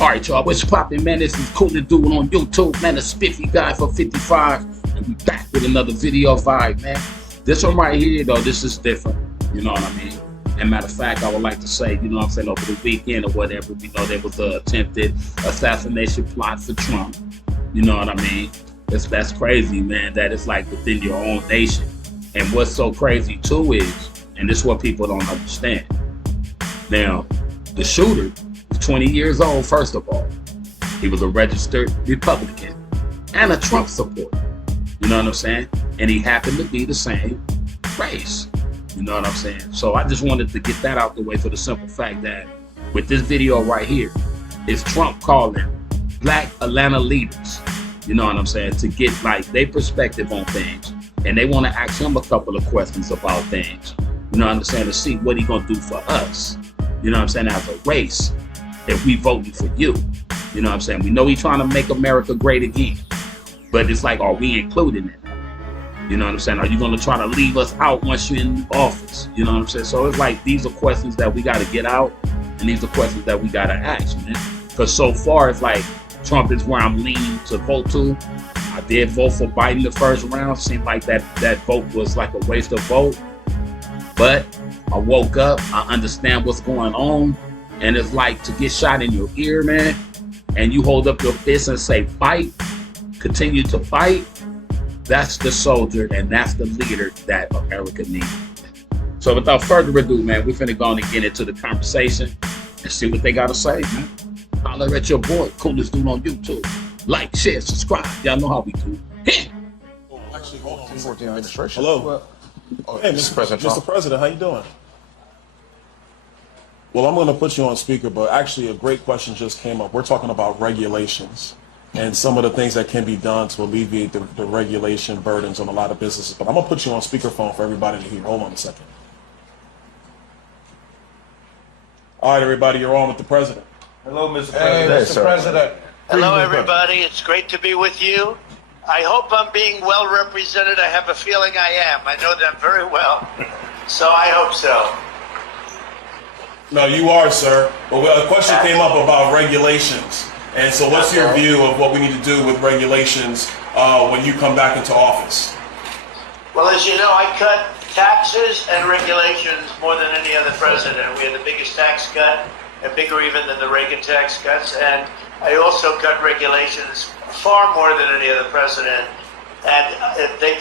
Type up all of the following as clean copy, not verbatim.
All right, y'all, what's poppin', man? This is Cool to Do It on YouTube, man. A spiffy guy for 55, and we back with another video vibe, man. This one right here, though, this is different. You know what I mean? And matter of fact, I would like to say, you know what I'm saying, over the weekend or whatever, we know there was an attempted assassination plot for Trump. You know what I mean? That's crazy, man, that it's like within your own nation. And what's so crazy, too, is, and this is what people don't understand. Now, the shooter, 20 years old, first of all. He was a registered Republican and a Trump supporter. You know what I'm saying? And he happened to be the same race. You know what I'm saying? So I just wanted to get that out the way for the simple fact that with this video right here, it's Trump calling black Atlanta leaders, you know what I'm saying, to get like their perspective on things. And they want to ask him a couple of questions about things. You know what I'm saying? To see what he gonna do for us. You know what I'm saying? As a race. If we voting for you, you know what I'm saying? We know he's trying to make America great again, but it's like, are we included in it? You know what I'm saying? Are you going to try to leave us out once you're in office? You know what I'm saying? So it's like, these are questions that we got to get out, and these are questions that we got to ask, man. Because so far, it's like, Trump is where I'm leaning to vote to. I did vote for Biden the first round. Seemed like that vote was like a waste of vote. But I woke up, I understand what's going on. And it's like to get shot in your ear, man, and you hold up your fist and say, fight, continue to fight. That's the soldier and that's the leader that America needs. So without further ado, man, we're finna go on and get into the conversation and see what they gotta say, man. Holler at your boy, Coolest Dude on YouTube. Like, share, subscribe. Y'all know how we do. Actually, hold on. Administration. Hello. Hey, Mr. President Trump. Mr. President, how you doing? Well, I'm going to put you on speaker, but actually a great question just came up. We're talking about regulations and some of the things that can be done to alleviate the regulation burdens on a lot of businesses. But I'm going to put you on speakerphone for everybody to hear. Hold on a second. All right, everybody, you're on with the president. Hello, Mr. Hey, President. Mr. President. Hello, everybody. It's great to be with you. I hope I'm being well represented. I have a feeling I am. I know them very well, so I hope so. No, you are, sir. But a question came up about regulations. And so what's your view of what we need to do with regulations when you come back into office? Well, as you know, I cut taxes and regulations more than any other president. We had the biggest tax cut, and bigger even than the Reagan tax cuts. And I also cut regulations far more than any other president. And they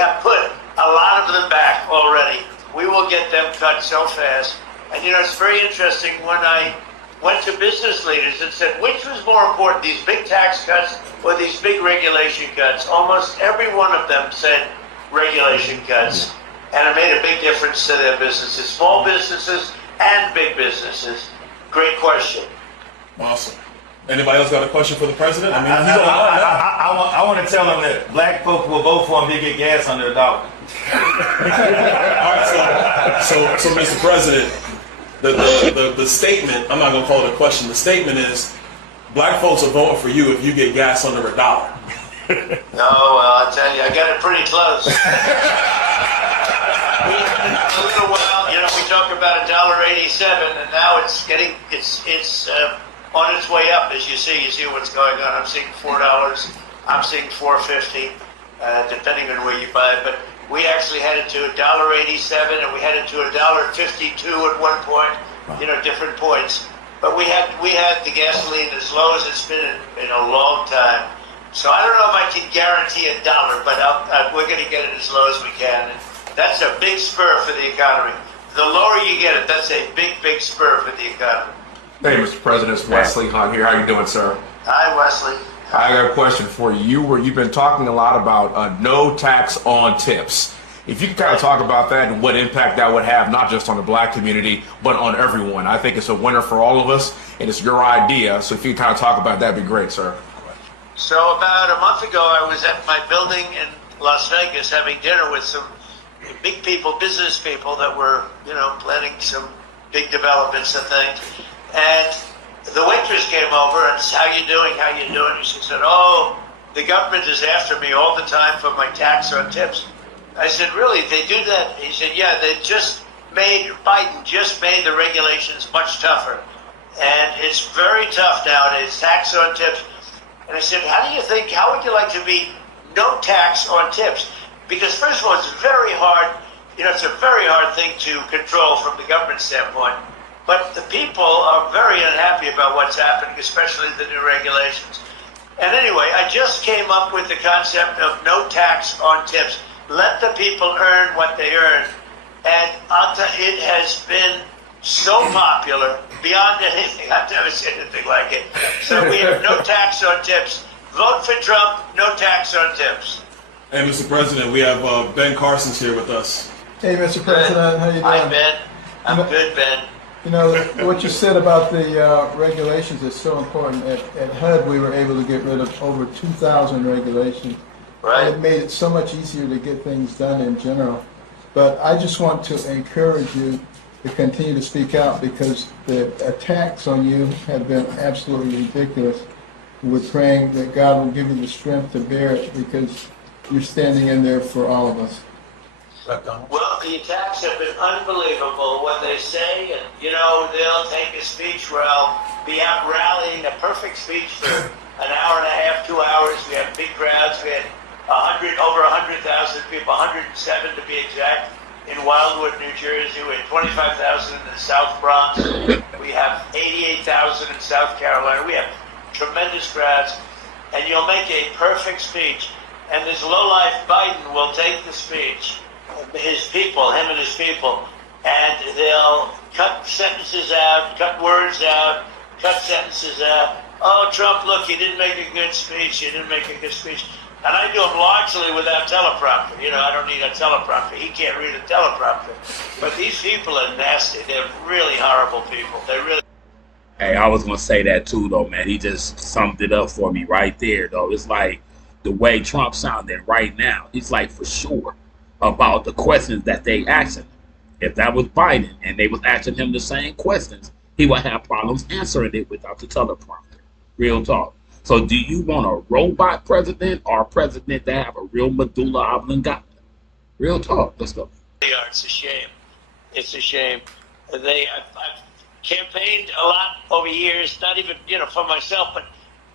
have put a lot of them back already. We will get them cut so fast. And you know, it's very interesting when I went to business leaders and said, which was more important, these big tax cuts or these big regulation cuts? Almost every one of them said regulation cuts. And it made a big difference to their businesses, small businesses and big businesses. Great question. Awesome. Anybody else got a question for the president? I want to tell them that black folks will vote for him to get gas under $1. All right, so Mr. President, the statement, I'm not going to call it a question, the statement is, black folks are voting for you if you get gas under $1. Oh, well, I tell you, I got it pretty close. A little while, you know, we talk about $1.87, and now it's on its way up. As you see what's going on. I'm seeing $4. I'm seeing $4.50, depending on where you buy it. But we actually had it to $1.87, and we had it to $1.52 at one point. You know, different points. But we had the gasoline as low as it's been in a long time. So I don't know if I can guarantee $1, but we're going to get it as low as we can. And that's a big spur for the economy. The lower you get it, that's a big spur for the economy. Hey, Mr. President, it's Wesley Hunt here. How you doing, sir? Hi, Wesley. I got a question for you. You've been talking a lot about no tax on tips. If you could kind of talk about that and what impact that would have, not just on the black community, but on everyone. I think it's a winner for all of us, and it's your idea. So if you could kind of talk about that, that'd be great, sir. So about a month ago, I was at my building in Las Vegas having dinner with some big people, business people that were, you know, planning some big developments and things. And the waitress came over and said, how you doing? She said, oh, the government is after me all the time for my tax on tips. I said, really, they do that? He said, yeah, Biden just made the regulations much tougher. And it's very tough nowadays, tax on tips. And I said, how would you like to be no tax on tips? Because first of all, it's very hard, it's a very hard thing to control from the government standpoint. But the people are very unhappy about what's happening, especially the new regulations. And anyway, I just came up with the concept of no tax on tips. Let the people earn what they earn. And it has been so popular, beyond anything. I've never seen anything like it. So we have no tax on tips. Vote for Trump, no tax on tips. Hey, Mr. President, we have Ben Carson's here with us. Hey, Mr. President, how you doing? Hi, Ben. I'm good, Ben. You know, what you said about the regulations is so important. At HUD, we were able to get rid of over 2,000 regulations. Right. It made it so much easier to get things done in general. But I just want to encourage you to continue to speak out, because the attacks on you have been absolutely ridiculous. We're praying that God will give you the strength to bear it, because you're standing in there for all of us. Well, the attacks have been unbelievable. What they say, and they'll take a speech where I'll be out rallying, a perfect speech for an hour and a half, 2 hours. We have big crowds. We had over 100,000 people, 107 to be exact, in Wildwood, New Jersey. We had 25,000 in the South Bronx. We have 88,000 in South Carolina. We have tremendous crowds, and you'll make a perfect speech. And this lowlife Biden will take the speech, him and his people, and they'll cut sentences out, cut words out, cut sentences out. Oh, Trump, look, you didn't make a good speech. You didn't make a good speech. And I do them largely without teleprompter. I don't need a teleprompter. He can't read a teleprompter. But these people are nasty. They're really horrible people. They really. Hey, I was gonna say that too, though, man. He just summed it up for me right there, though. It's like the way Trump sounded right now. He's like for sure about the questions that they asking him. If that was Biden and they was asking him the same questions, he would have problems answering it without the teleprompter. Real talk. So do you want a robot president or a president that have a real medulla oblongata? Real talk. Let's go. It's a shame. It's a shame. I've campaigned a lot over years, not even, for myself,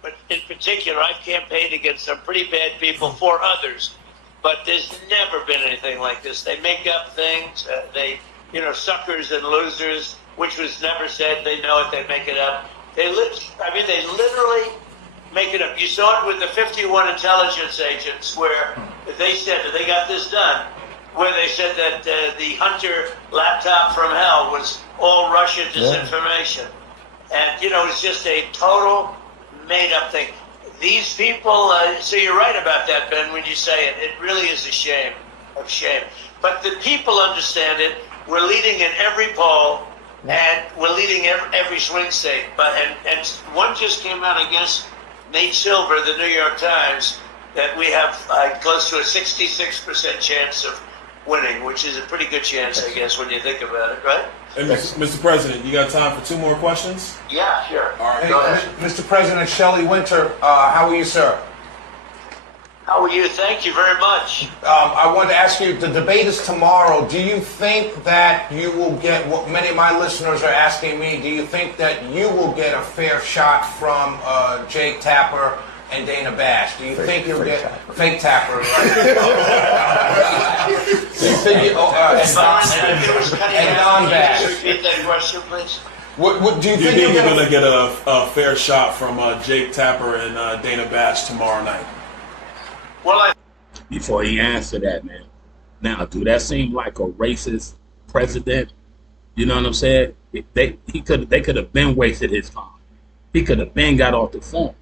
but in particular, I've campaigned against some pretty bad people for others. But there's never been anything like this. They make up things. Suckers and losers, which was never said. They know it. They make it up. They literally make it up. You saw it with the 51 intelligence agents, where they said that they got this done, where they said that the Hunter laptop from hell was all Russian disinformation. And, it's just a total made-up thing. These people, so you're right about that, Ben, when you say it. It really is a shame. But the people understand it. We're leading in every poll, and we're leading every swing state. And one just came out, I guess, Nate Silver, the New York Times, that we have close to a 66% chance of winning, which is a pretty good chance, I guess, when you think about it, right? And Mr. President, you got time for 2 more questions? Yeah, sure. All right. Hey, Go ahead. Mr. President, Shelley Winter, how are you, sir? How are you? Thank you very much. I wanted to ask you, the debate is tomorrow. Do you think that you will get what many of my listeners are asking me? Do you think that you will get a fair shot from Jake Tapper and Dana Bash? Do you think you'll get fake Tapper? Right? Do you think and Don Bash? Repeat that question, please. Do you You think think you'll you're get gonna get a fair shot from Jake Tapper and Dana Bash tomorrow night? Well, Before he answer that, man. Now, do that seem like a racist president? You know what I'm saying? They could have been wasted his time. He could have been got off the phone.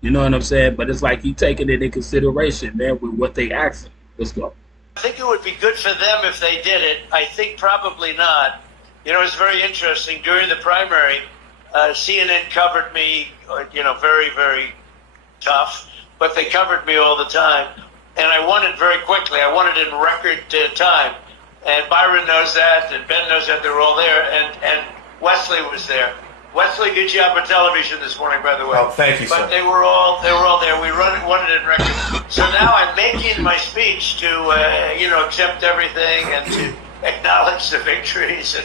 You know what I'm saying? But it's like he taking it in consideration, man, with what they asking. Let's go. I think it would be good for them if they did it. I think probably not. It's very interesting. During the primary, CNN covered me, very, very tough, but they covered me all the time. And I won it very quickly. I won it in record time. And Byron knows that, and Ben knows that. They're all there, and Wesley was there. Wesley, good job on television this morning, by the way. Oh, thank you, sir. But they were all there. We won it in record. So now I'm making my speech to, accept everything and to acknowledge the victories and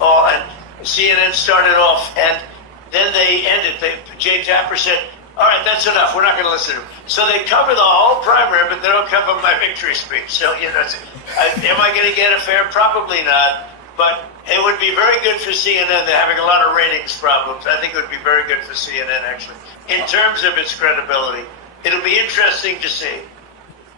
all. And CNN started off, and then they ended. Jay Tapper said, all right, that's enough. We're not going to listen to him. So they cover the whole primary, but they don't cover my victory speech. So, you know, am I going to get a fair? Probably not. But it would be very good for CNN. They're having a lot of ratings problems. I think it would be very good for CNN, actually, in terms of its credibility. It'll be interesting to see.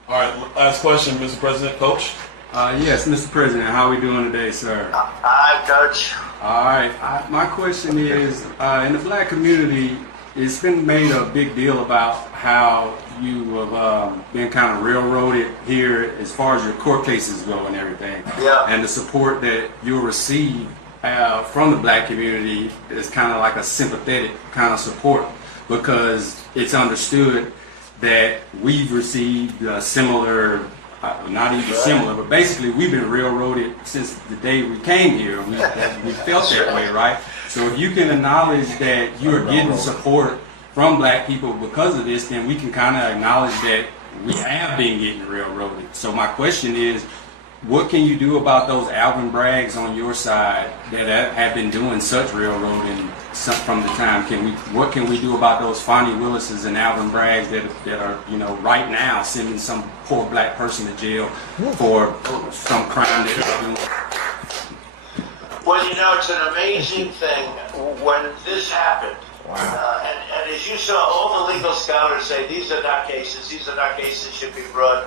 All right, last question, Mr. President. Coach? Yes, Mr. President, how are we doing today, sir? Hi, Coach. All right, my question is, in the black community, it's been made a big deal about how you have been kind of railroaded here as far as your court cases go and everything. Yeah. And the support that you'll receive from the black community is kind of like a sympathetic kind of support, because it's understood that we've received similar, not even similar, but basically we've been railroaded since the day we came here. We felt that way, right? So if you can acknowledge that you are getting support from black people because of this, then we can kind of acknowledge that we have been getting railroaded. So my question is, what can you do about those Alvin Braggs on your side that have been doing such railroading from the time? What can we do about those Fonnie Willises and Alvin Braggs that are, you know, right now sending some poor black person to jail for some crime that they're doing? Well, you know, it's an amazing thing when this happened. Wow. And as you saw, all the legal scholars say these are not cases should be brought.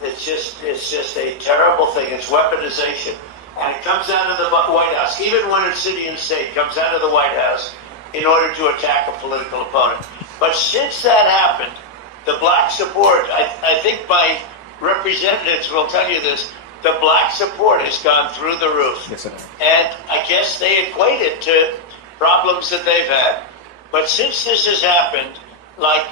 It's just a terrible thing. It's weaponization. And it comes out of the White House, even when it's city and state, comes out of the White House in order to attack a political opponent. But since that happened, the black support, I think my representatives will tell you this, the black support has gone through the roof. Yes, it has. And I guess they equate it to problems that they've had. But since this has happened, like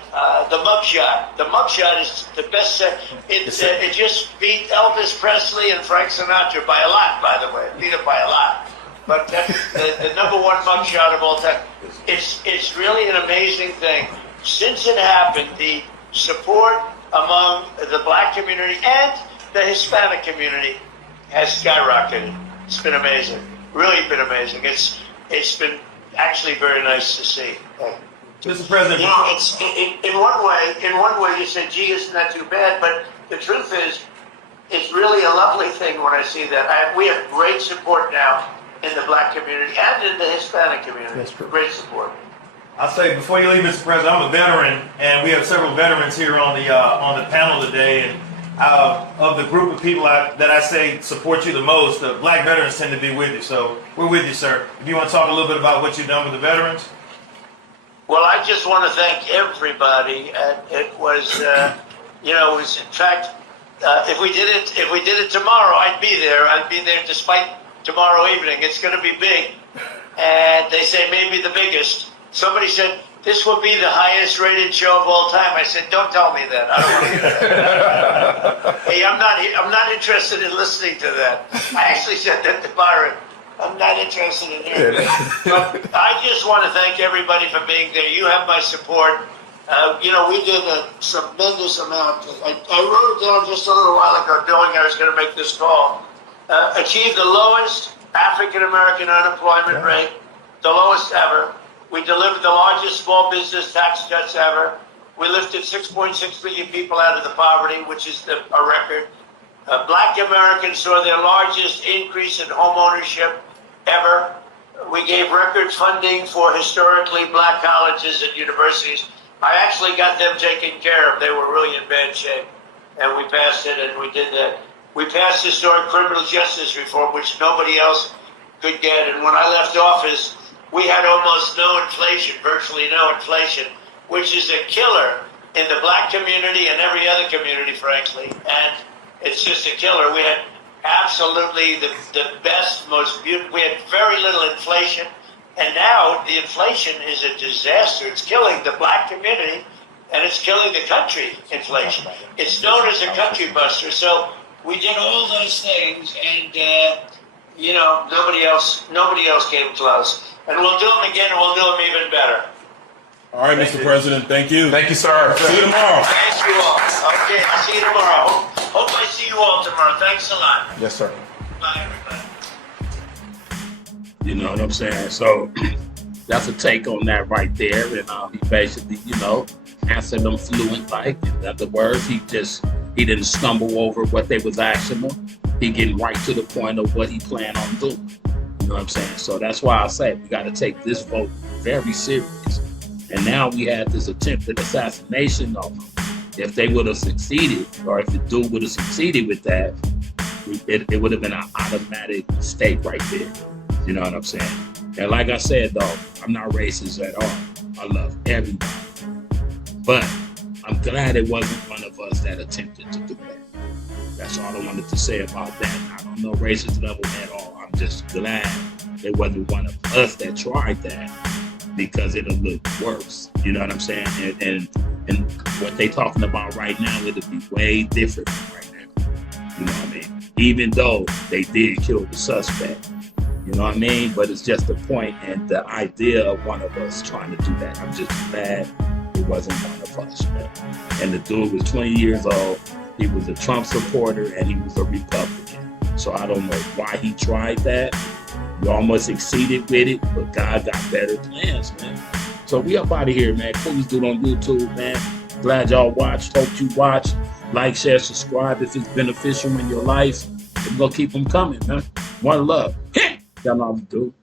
the mugshot is the best. It just beat Elvis Presley and Frank Sinatra by a lot, by the way. Beat it by a lot. But that's the number one mugshot of all time. It's really an amazing thing. Since it happened, the support among the black community and the Hispanic community has skyrocketed. It's been amazing. Really been amazing. It's been actually very nice to see. Mr. President, You know, it's in one way you say, gee, isn't that too bad? But the truth is, it's really a lovely thing when I see that. We have great support now in the black community and in the Hispanic community. That's true. Great support. I'll say before you leave, Mr. President, I'm a veteran, and we have several veterans here on the panel today. And of the group of people that I say support you the most, the black veterans tend to be with you. So we're with you, sir. If you want to talk a little bit about what you've done with the veterans. Well, I just want to thank everybody. It was, it was in fact, if we did it tomorrow, I'd be there. I'd be there despite tomorrow evening. It's going to be big, and they say maybe the biggest. Somebody said this will be the highest rated show of all time. I said, don't tell me that. I don't want to hear that. Hey, I'm not interested in listening to that. I actually said that to Byron. I'm not interested in hearing it. But I just want to thank everybody for being there. You have my support. We did a tremendous amount. I wrote it down just a little while ago, knowing I was going to make this call. Achieved the lowest African-American unemployment rate, the lowest ever. We delivered the largest small business tax cuts ever. We lifted 6.6 million people out of the poverty, which is a record. Black Americans saw their largest increase in home ownership ever. We gave record funding for historically black colleges and universities. I actually got them taken care of. They were really in bad shape. And we passed it, and we did that. We passed historic criminal justice reform, which nobody else could get. And when I left office, we had almost no inflation, virtually no inflation, which is a killer in the black community and every other community, frankly. And it's just a killer. We had absolutely the best, most beautiful. We had very little inflation, and now the inflation is a disaster. It's killing the black community, and it's killing the country. Inflation. It's known as a country buster. So we did all those things, and nobody else came close. And we'll do them again, and we'll do them even better. All right, Mr. President, thank you. Thank you, sir. See you tomorrow. Thank you all. Okay, I'll see you tomorrow. Hope I see you all tomorrow. Thanks a lot. Yes, sir. Bye, everybody. You know what I'm saying? So That's a take on that right there. And he basically, answered them fluent like. In other words, he didn't stumble over what they was asking him. He getting right to the point of what he planned on doing. You know what I'm saying? So that's why I say we got to take this vote very serious. And now we had this attempted assassination of him. If they would have succeeded, or if the dude would have succeeded with that, it would have been an automatic mistake right there. You know what I'm saying? And like I said, though, I'm not racist at all. I love everybody. But I'm glad it wasn't one of us that attempted to do that. That's all I wanted to say about that. I don't know racist level at all. I'm just glad it wasn't one of us that tried that, because it'll look worse. You know what I'm saying? And what they talking about right now, it'll be way different from right now. You know what I mean? Even though they did kill the suspect. You know what I mean? But it's just the point and the idea of one of us trying to do that. I'm just glad it wasn't one of us, man. And the dude was 20 years old. He was a Trump supporter and he was a Republican. So I don't know why he tried that. We almost succeeded with it, but God got better plans, man. So we up out of here, man. Please do it on YouTube, man. Glad y'all watched. Hope you watch. Like, share, subscribe if it's beneficial in your life. We're going to keep them coming, man. One love. Y'all know what to do.